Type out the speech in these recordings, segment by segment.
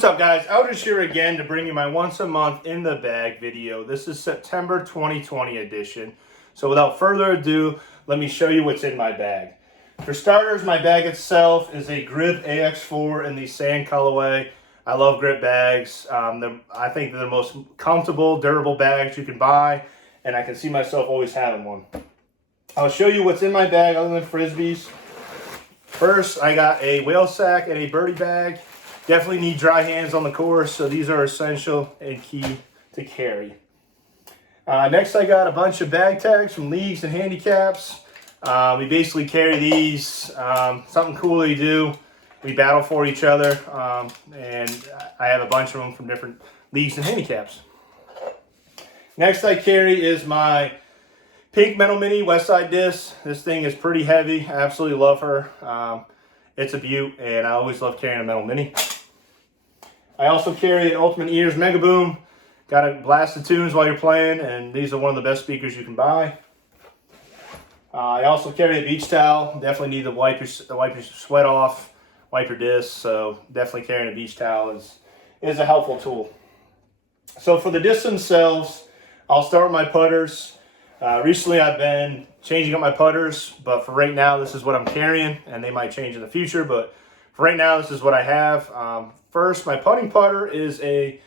What's up, guys? Eldridge here again to bring you my once a month in the bag video. This is September 2020 edition. So without further ado, let me show you what's in my bag. For starters, my bag itself is a Grip AX4 in the sand colorway. I love Grip bags. I think they're the most comfortable, durable bags you can buy, and I can see myself always having one. I'll show you what's in my bag other than Frisbees. First, I got a whale sack and a birdie bag. Definitely need dry hands on the course, so these are essential and key to carry. Next, I got a bunch of bag tags from leagues and handicaps. We basically carry these. Something cool they do. We battle for each other, and I have a bunch of them from different leagues and handicaps. Next I carry is my pink Metal Mini Westside disc. This thing is pretty heavy. I absolutely love her. It's a beaut, and I always love carrying a Metal Mini. I also carry an Ultimate Ears Mega Boom. Got to blast the tunes while you're playing, and these are one of the best speakers you can buy. I also carry a beach towel. Definitely need to wipe your sweat off, wipe your discs. So definitely carrying a beach towel is a helpful tool. So for the discs themselves, I'll start with my putters. Recently I've been changing up my putters, but for right now this is what I'm carrying, and they might change in the future, but for right now this is what I have. First, my putting putter is a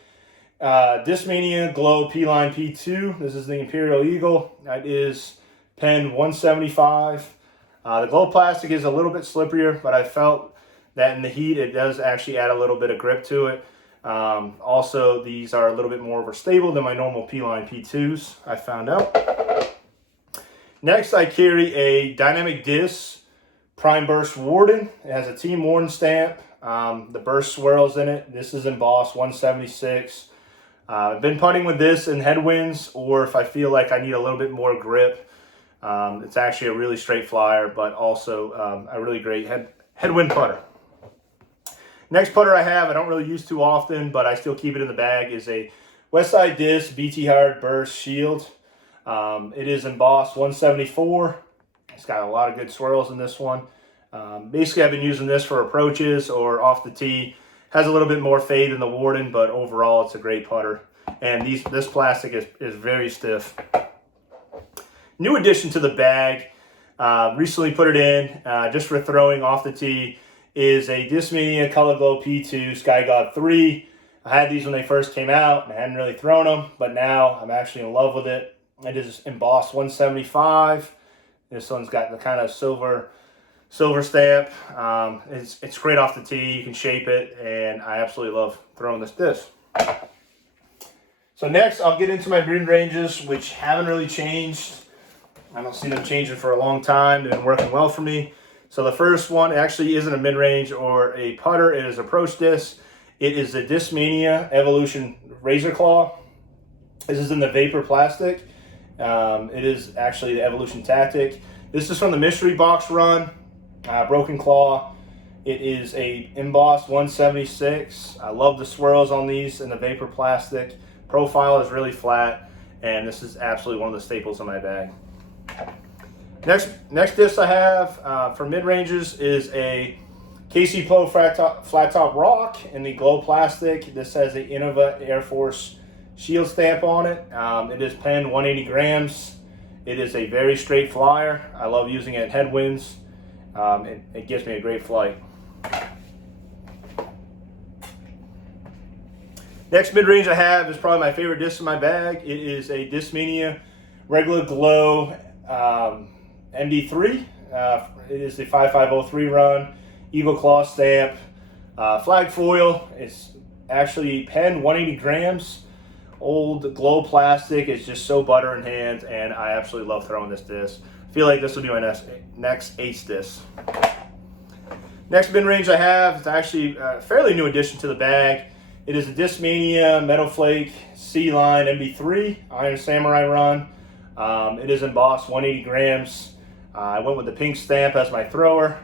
Discmania Glow P-Line P2. This is the Imperial Eagle. That is pen 175. The glow plastic is a little bit slipperier, but I felt that in the heat it does actually add a little bit of grip to it. Also, these are a little bit more overstable than my normal P-Line P2s, I found out. Next, I carry a Dynamic Disc Prime Burst Warden. It has a Team Warden stamp. The burst swirls in it. This is embossed 176. I've been putting with this in headwinds, or if I feel like I need a little bit more grip. It's actually a really straight flyer, but also a really great headwind putter. Next putter I have, I don't really use too often, but I still keep it in the bag, is a Westside Disc BT Hard Burst Shield. It is embossed 174. It's got a lot of good swirls in this one. Basically, I've been using this for approaches or off the tee. Has a little bit more fade than the Warden, but overall it's a great putter. And this plastic is very stiff. New addition to the bag, recently put it in just for throwing off the tee, is a Discmania Color Glow P2 Sky God 3. I had these when they first came out, and I hadn't really thrown them, but now I'm actually in love with it. It is embossed 175. This one's got the kind of silver stamp. It's great off the tee. You can shape it, and I absolutely love throwing this disc. So next, I'll get into my mid-ranges, which haven't really changed. I don't see them changing for a long time. They've been working well for me. So the first one actually isn't a mid-range or a putter. It is approach disc. It is the Discmania Evolution Razor Claw. This is in the Vapor plastic. It is actually the Evolution Tactic. This is from the Mystery Box run, Broken Claw. It is a embossed 176. I love the swirls on these in the Vapor plastic. Profile is really flat, and this is absolutely one of the staples in my bag. Next disc I have for mid-ranges is a KC Pro flat top rock in the glow plastic. This has the Innova Air Force shield stamp on it. It is pen 180 grams. It is a very straight flyer. I love using it in headwinds. It gives me a great flight. Next mid-range I have is probably my favorite disc in my bag. It is a Discmania Regular Glow MD3. It is the 5503 run, Eagle Claw stamp, flag foil. It's actually pen 180 grams. Old glow plastic. It's just so butter in hand, and I absolutely love throwing this disc. I feel like this will be my next ace disc. Next mid-range I have is actually a fairly new addition to the bag. It is a Discmania Metal Flake C-Line MB3 Iron Samurai run. It is embossed 180 grams. I went with the pink stamp as my thrower.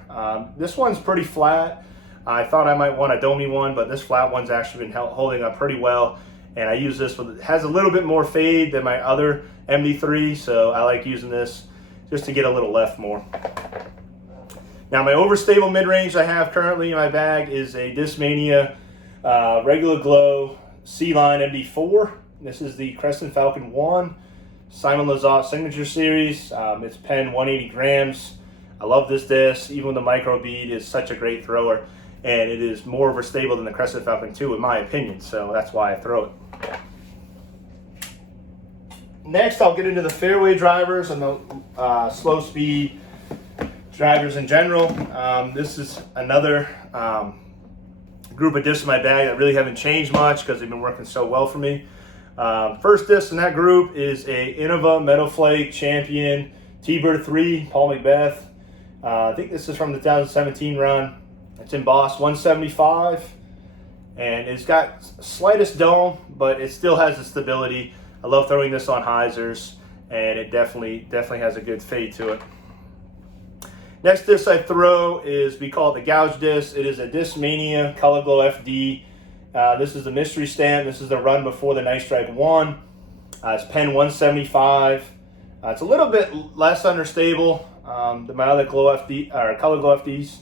This one's pretty flat. I thought I might want a domey one, but this flat one's actually been holding up pretty well. And I use this it has a little bit more fade than my other MD3, so I like using this just to get a little left more. Now my overstable mid-range I have currently in my bag is a Discmania Regular Glow C-Line MD4. This is the Crescent Falcon 1 Simon Lizotte Signature Series. It's pen 180 grams. I love this disc. Even the micro bead is such a great thrower, and it is more overstable than the Crescent Falcon 2 in my opinion, so that's why I throw it. Next, I'll get into the fairway drivers and the slow speed drivers in general. This is another group of discs in my bag that really haven't changed much because they've been working so well for me. First disc in that group is a Innova Metal Flake Champion T-Bird 3 Paul Macbeth. I think this is from the 2017 run. It's embossed 175, and it's got slightest dome, but it still has the stability. I love throwing this on hyzers, and it definitely has a good fade to it. Next disc I throw is, we call it the Gouge disc. It is a Discmania Color Glow FD. This is the mystery stamp. This is the run before the Night Strike 1. It's pen 175. It's a little bit less understable than my other Glow FD or Color Glow FDs,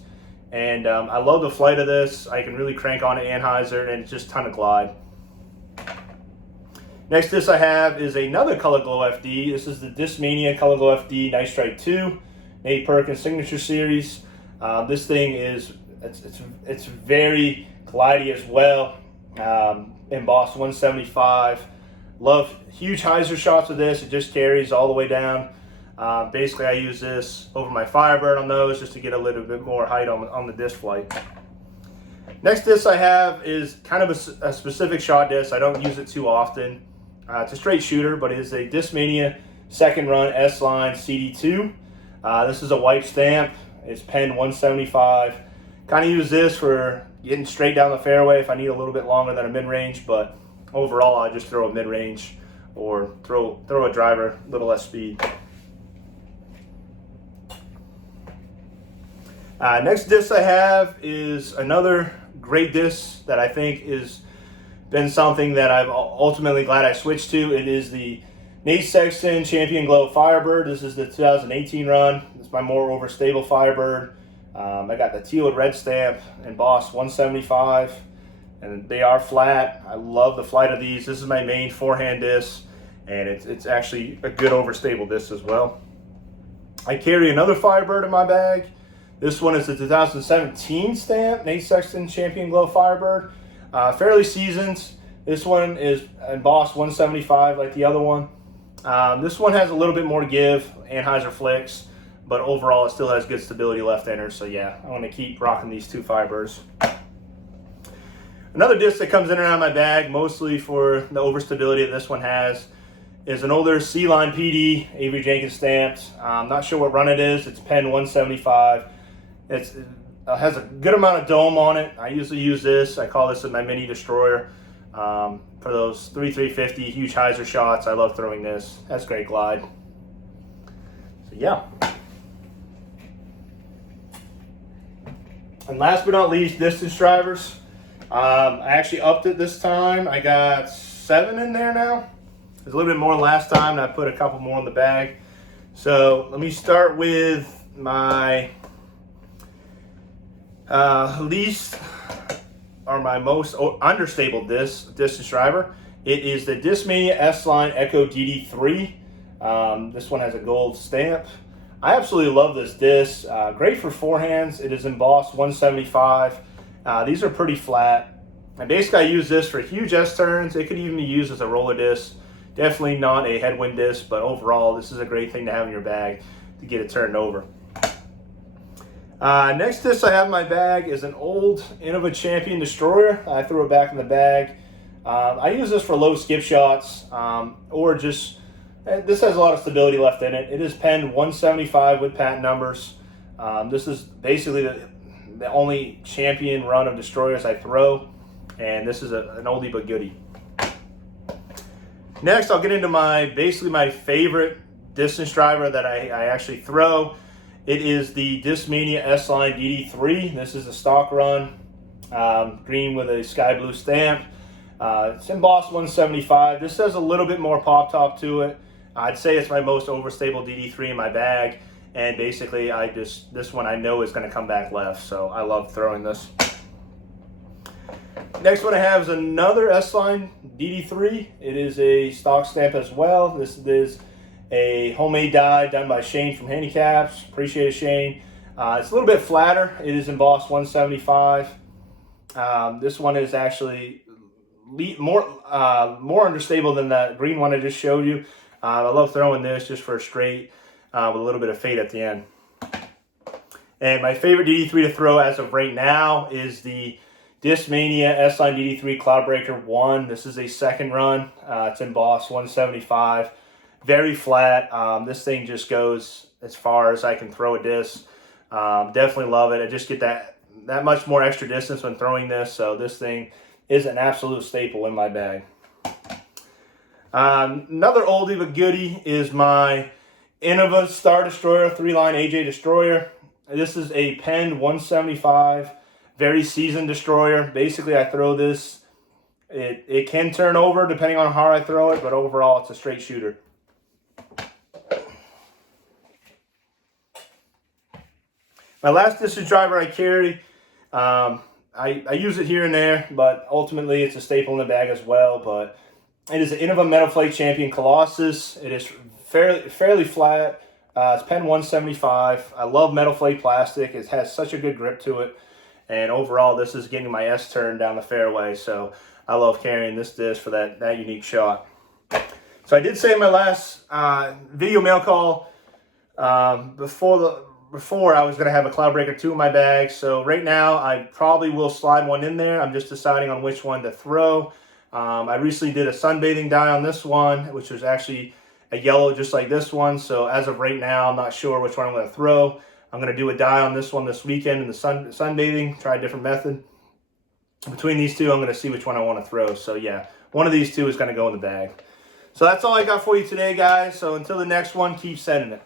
and I love the flight of this. I can really crank on it and hyzer, and it's just a ton of glide. Next disc I have is another Color Glow FD. This is the Discmania Color Glow FD Night Strike 2, Nate Perkins Signature Series. This thing is it's very glidey as well. Embossed 175. Love huge hyzer shots with this. It just carries all the way down. Basically, I use this over my Firebird on those just to get a little bit more height on the disc flight. Next disc I have is kind of a specific shot disc. I don't use it too often. It's a straight shooter, but it is a Discmania second run S-Line CD2. This is a white stamp. It's pen 175. Kind of use this for getting straight down the fairway if I need a little bit longer than a mid-range, but overall I just throw a mid-range or throw a driver, a little less speed. Next disc I have is another great disc that I think is been something that I'm ultimately glad I switched to. It is the Nate Sexton Champion Glow Firebird. This is the 2018 run. It's my more overstable Firebird. I got the teal and red stamp embossed 175, and they are flat. I love the flight of these. This is my main forehand disc, and it's actually a good overstable disc as well. I carry another Firebird in my bag. This one is the 2017 stamp, Nate Sexton Champion Glow Firebird. Fairly seasoned. This one is embossed 175 like the other one. This one has a little bit more give and hyzer flicks, but overall it still has good stability left ender. So yeah, I want to keep rocking these two Firebirds. Another disc that comes in and out of my bag, mostly for the overstability that this one has, is an older C-Line PD, Avery Jenkins stamped. I'm not sure what run it is. It's pen 175. It has a good amount of dome on it. I usually use this. I call this my mini destroyer. For those 350 huge hyzer shots, I love throwing this. Has great glide. So yeah. And last but not least, distance drivers. I actually upped it this time. I got 7 in there now. There's a little bit more than last time, and I put a couple more in the bag. So let me start with my least or my most understable distance driver. It is the Discmania S-Line Echo DD3. This one has a gold stamp. I absolutely love this disc. Great for forehands. It is embossed 175. These are pretty flat. And basically I use this for huge S-turns. It could even be used as a roller disc. Definitely not a headwind disc, but overall this is a great thing to have in your bag to get it turned over. Next disc I have in my bag is an old Innova Champion Destroyer. I threw it back in the bag. I use this for low skip shots, or just, this has a lot of stability left in it. It is penned 175 with patent numbers. This is basically the only Champion run of Destroyers I throw, and this is an oldie but goodie. Next, I'll get into basically my favorite distance driver that I actually throw. It is the Discmania S-Line DD3. This is a stock run, green with a sky blue stamp. It's embossed 175. This has a little bit more pop top to it. I'd say it's my most overstable DD3 in my bag, and basically this one I know is going to come back left, so I love throwing this. Next one I have is another S-Line DD3. It is a stock stamp as well. This is a homemade die done by Shane from Handicaps. Appreciate it, Shane. It's a little bit flatter. It is embossed 175. This one is actually more understable than that green one I just showed you. I love throwing this just for a straight with a little bit of fade at the end. And my favorite DD3 to throw as of right now is the Discmania S-Line DD3 Cloudbreaker 1. This is a second run. It's embossed 175. Very flat. This thing just goes as far as I can throw a disc. Definitely love it. I just get that much more extra distance when throwing this. So this thing is an absolute staple in my bag. Another oldie but goodie is my Innova Star Destroyer 3-line AJ Destroyer. This is a Penn 175. Very seasoned destroyer. Basically, I throw this. It can turn over depending on how I throw it, but overall, it's a straight shooter. My last distance driver I carry, I use it here and there, but ultimately it's a staple in the bag as well. But it is an Innova Metal Flake Champion Colossus. It is fairly flat. It's Penn 175. I love metal flake plastic. It has such a good grip to it. And overall, this is getting my S turn down the fairway. So I love carrying this disc for that unique shot. So I did say in my last video mail call before I was going to have a Cloudbreaker 2 in my bag. So right now, I probably will slide one in there. I'm just deciding on which one to throw. I recently did a sunbathing die on this one, which was actually a yellow just like this one. So as of right now, I'm not sure which one I'm going to throw. I'm going to do a die on this one this weekend in the sunbathing, try a different method. Between these two, I'm going to see which one I want to throw. So yeah, one of these two is going to go in the bag. So that's all I got for you today, guys. So until the next one, keep sending it.